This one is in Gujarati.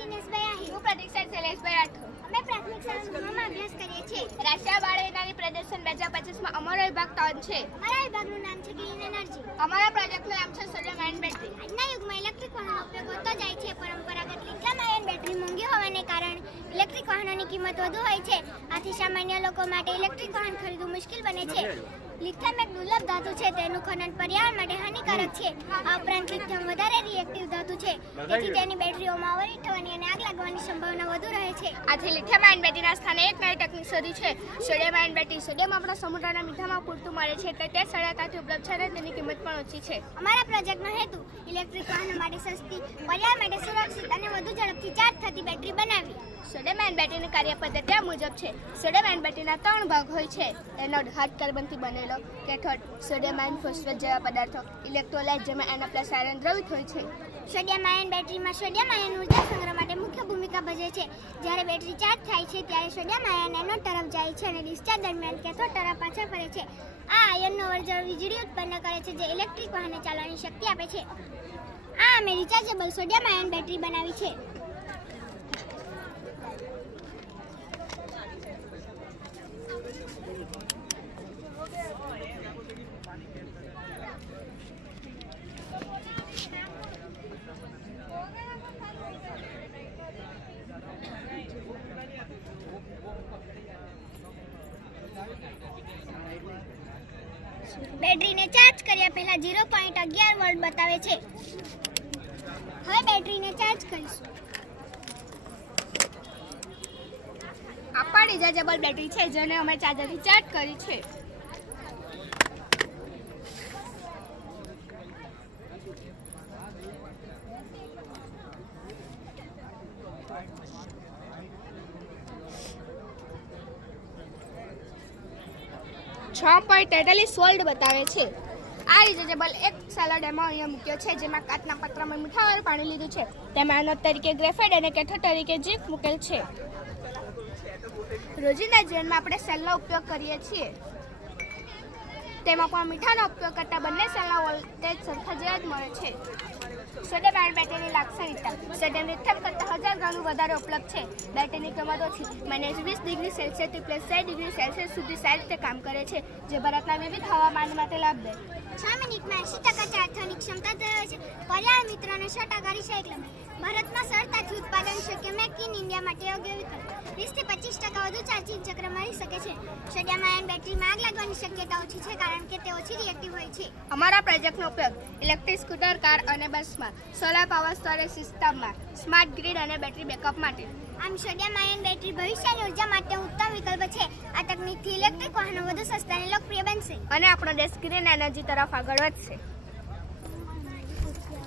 દિનેશભાઈ આહિર. હું પ્રતીક્ષા શૈલેષભાઈ રાઠોડ. અમે પ્રાથમિક શાળામાં અભ્યાસ કરીએ છીએ. રાષ્ટ્રીય બાળ વિજ્ઞાનની પ્રદર્શન 2025માં અમારો વિભાગ 3 છે. અમારા વિભાગનું નામ છે ગ્રીન એનર્જી. અમારા પ્રોજેક્ટનું નામ છે સોડિયમ આયન બેટરી. આજના યુગમાં ઇલેક્ટ્રિક વાહનનો ઉપયોગ વધતો જાય છે. પરંપરાગત લિથિયમ આયન બેટરી મોંઘી હોવાને કારણે ઇલેક્ટ્રિક વાહનોની કિંમત વધુ હોય છે. આથી સામાન્ય લોકો માટે ઇલેક્ટ્રિક વાહન ખરીદવું મુશ્કેલ બને છે. લિથિયમ એક દુર્લભ ધાતુ છે. તેનું ખનન પર્યાવરણ માટે હાનિકારક છે. આ ઉપરાંત લિથિયમ વધારે રિએક્ટિવ ધાતુ છે. તેથી તેની બેટરીઓમાં ઓવરહીટ થવાની અને આગ લાગવાની સંભાવના વધુ રહે છે. આથી લિથિયમ આયન બેટરીના સ્થાને એક નવી ટેકનિક શોધી છે સોડિયમ આયન બેટરી. સોડિયમ આપણા સમુદ્રના મીઠામાં પૂરતું મળે છે, એટલે તે સરળતાથી ઉપલબ્ધ છે અને તેની કિંમત પણ ઓછી છે. અમારા પ્રોજેક્ટનો હેતુ ઇલેક્ટ્રિક વાહનો માટે સસ્તી, પર્યાવરણ માટે સુરક્ષિત અને વધુ ઝડપથી ચાર્જ થતી બેટરી બનાવવી. સોડિયમ આયન બેટરીની કાર્યપદ્ધતિ આ મુજબ છે. સોડિયમ આયન બેટરીના 3 ભાગ હોય છે. એનોડ હાર્ડ કાર્બનથી બનેલો, કેથોડ સોડિયમ આયન ફોસ્ફેટ જેવા પદાર્થો, ઇલેક્ટ્રોલાઇટ જેમાં Na+ આયન દ્રવિત હોય છે. સોડિયમ આયન બેટરીમાં સોડિયમ આયન ઉર્જા સંગ્રહ માટે મુખ્ય ભૂમિકા ભજવે છે. જ્યારે બેટરી ચાર્જ થાય છે ત્યારે સોડિયમ આયન એનોડ તરફ જાય છે અને ડિસ્ચાર્જ દરમિયાન કેથોડ તરફ પાછા ફરે છે. આ આયનનો અવરજવર વીજળી ઉત્પન્ન કરે છે, જે ઇલેક્ટ્રિક વાહનને ચાલવાની શક્તિ આપે છે. આ અમે રિચાર્જેબલ સોડિયમ આયન બેટરી બનાવી છે. બેટરીને ચાર્જ કર્યા પહેલા 0.11 વોલ્ટ બતાવે છે. હવે બેટરીને ચાર્જ કરીશું. આ પણ રિચાર્જેબલ બેટરી છે, જેને અમે ચાર્જરથી ચાર્જ કરી છે. $6.43 બતાવે છે. આ રિચાર્જેબલ એક સેલ ડેમો અહીંયા મૂક્યો છે, જેમાં કાચના પાત્રમાં મીઠાવાળું પાણી લીધું છે. તેમાં એનોડ તરીકે ગ્રેફાઇટ અને કેથોડ તરીકે ઝીંક મૂકેલ છે. રોજિંદા જીવનમાં આપણે સેલનો ઉપયોગ કરીએ છીએ. તેમાં પણ મીઠાનો ઉપયોગ કરતા બંને સેલના વોલ્ટેજ સરખા જેવા જ મળે છે. સોડિયમ આયન બેટરીની લાક્ષણિકતા: સોડિયમ લિથિયમ કરતાં 1000 ગણું વધારે ઉપલબ્ધ છે. બેટરીની કિંમત ઓછી, -20 ડિગ્રી સેલ્સિયસથી +60 ડિગ્રી સેલ્સિયસ સુધી સારી રીતે કામ કરે છે, જે ભારતના વિવિધ હવામાન માટે લાભદાયક. 6 મિનિટમાં 80% ચાર્જ થવાની ક્ષમતા ધરાવે છે. પર્યાવરણ મિત્ર અને 6% રિસાયકલ. ભારતમાં સરળતાથી ઉત્પાદન શક્ય મેક ઇન ઇન્ડિયા માટે યોગ્ય વિકલ્પ. 20 થી 25% વધુ ચાર્જિંગ ચક્ર મળી શકે છે. સોડિયમ આયન બેટરીમાં આગ લાગવાની શક્યતા ઓછી છે, કારણ કે તે ઓછી રિએક્ટિવ હોય છે. અમારા પ્રોજેક્ટનો ઉપયોગ ઇલેક્ટ્રિક સ્કૂટર, કાર અને બસમાં, સોલાર પાવર સ્ટોરેજ સિસ્ટમમાં, સ્માર્ટ ગ્રીડ અને બેટરી બેકઅપ માટે. આમ સોડિયમ આયન બેટરી ભવિષ્યની ઉર્જા માટે ઉત્તમ વિકલ્પ છે. આ તકનીકથી ઇલેક્ટ્રિક વાહનો વધુ સસ્તા અને લોકપ્રિય બનશે અને આપણો દેશ ગ્રીન એનર્જી તરફ આગળ વધશે.